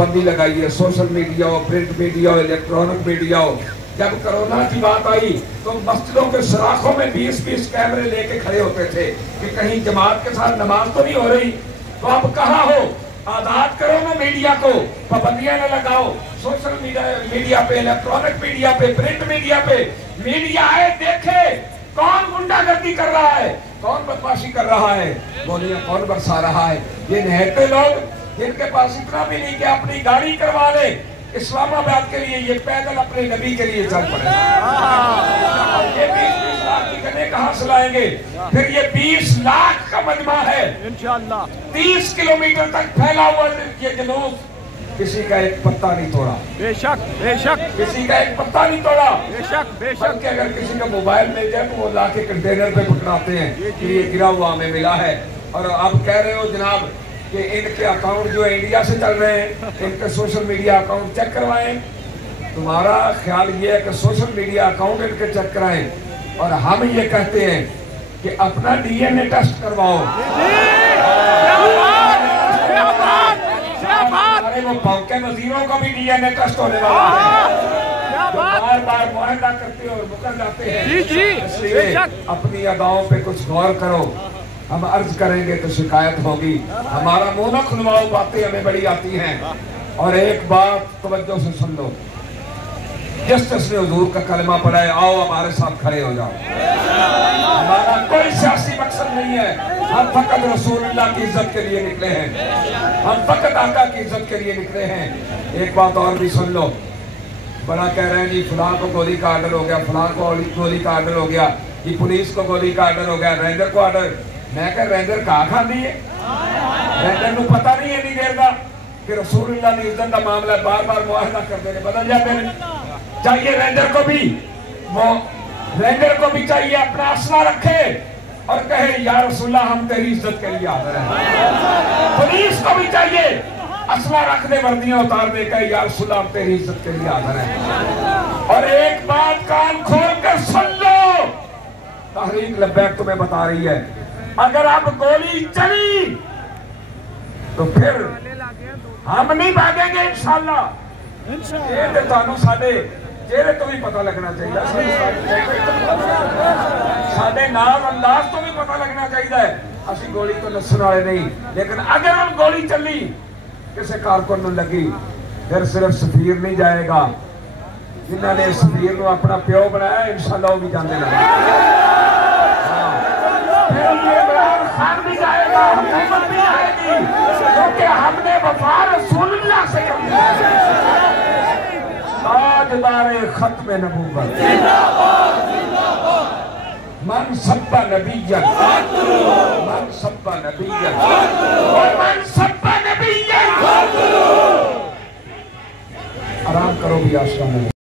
पाबंदी लगाई है। सोशल मीडिया हो, प्रिंट मीडिया हो, इलेक्ट्रॉनिक मीडिया हो। जब कोरोना की बात आई तो मस्जिदों के सराखों में 20-20 कैमरे लेके खड़े होते थे कि कहीं जमात के साथ नमाज तो नहीं हो रही। तो अब कहाँ हो, आजाद करो ना मीडिया को, पाबंदियां न लगाओ। सोशल मीडिया पे, इलेक्ट्रॉनिक मीडिया पे, प्रिंट मीडिया पे मीडिया आए, देखे कौन गुंडागर्दी कर रहा है, कौन बदमाशी कर रहा है, गोलियां कौन बरसा रहा है। ये निहत्ते लोग जिनके पास इतना भी नहीं कि अपनी गाड़ी करवा ले इस्लामाबाद के लिए, ये पैदल अपने नबी के लिए चल पड़े। ये 20-20 लाख की गने कहां से लाएंगे? फिर ये 20 लाख का मजमा है इंशाअल्लाह, 30 किलोमीटर तक फैला हुआ ये जुलूस, किसी का एक पत्ता नहीं तोड़ा। बेशक बेशक किसी का एक पत्ता नहीं तोड़ा। बेशक बेशक अगर किसी का मोबाइल मिल जाए तो वो लाके कंटेनर पे पकड़ाते हैं कि ये गिरा हुआ हमें मिला है। और अब कह रहे हो जनाब कि इनके अकाउंट जो इंडिया से चल रहे हैं, इनके सोशल मीडिया अकाउंट चेक करवाएं। तुम्हारा ख्याल ये है कि सोशल मीडिया अकाउंट इनके चेक कराएं और हम ये कहते हैं कि अपना डीएनए टेस्ट करवाओ। अरे वो भौंके वजीरों का भी डीएनए टेस्ट होने वाला है, बार बार मुआहदा करते और मुकर जाते हैं। इसलिए अपनी अदाओं पे कुछ गौर करो। हम अर्ज करेंगे तो शिकायत होगी। हमारा मुंह न खुलवाओ, बातें हमें बड़ी आती हैं। और एक बात तवज्जो से सुन लो, जिसने हुजूर का कलमा पढ़ा है, आओ हमारे साथ खड़े हो जाओ। हमारा कोई सियासी मकसद नहीं है, हम फकत रसूलुल्लाह की इज्जत के लिए निकले हैं, हम फकत आका की इज्जत के लिए निकले हैं। एक बात और भी सुन लो, बड़ा कह रहे हैं जी फलां को गोली का आर्डर हो गया, फलां को गोली का आर्डर हो गया, ये पुलिस को गोली का आर्डर हो गया, रेंजर को आर्डर। मैं कह रेंजर कहा खांदी है, रेंजर को पता नहीं है नहीं देर का कि रसूलुल्लाह ने इज्जत का मामला बार बार मुआहदा करते हैं, बदल जाते हैं। चाहिए रेंजर को भी, वो रेंजर को भी चाहिए अपना असला रखे और कहे या रसूलुल्लाह हम तेरी इज्जत के लिए हाजिर हैं। पुलिस को भी चाहिए असला रख दे, वर्दियां उतार दे, कहे या रसूलुल्लाह हम तेरी इज्जत के लिए हाजिर हैं। और एक बात कान खोल कर सुन लो, तहरीक लब्बैक तुम्हें बता रही है, अगर अब गोली चली तो फिर हम नहीं भागेंगे इंशाअल्लाह। ये तो थानू साडे चेहरे तो भी पता लगना चाहिए, साडे नाम अंदाज तो भी पता लगना चाहिए। असी गोली तो नस्सण वाले नहीं, लेकिन अगर हम गोली चली किसी कारकुन नूं लगी, फिर सिर्फ सफीर नहीं जाएगा, जिन्होंने सफीर नूं अपना प्यो बनाया इंशाअल्लाह वो भी जाने लगे। खान भी जाएगा, हुकूमत भी आएगी, क्योंकि हमने वफा रसूलुल्लाह से कर दी। ताजदारे खत्म नबूवत मन सब्बा नबिय्यन, मन सब्बा नबिय्यन, मन सब्बा नबिय्यन। आराम करो भी आशा में।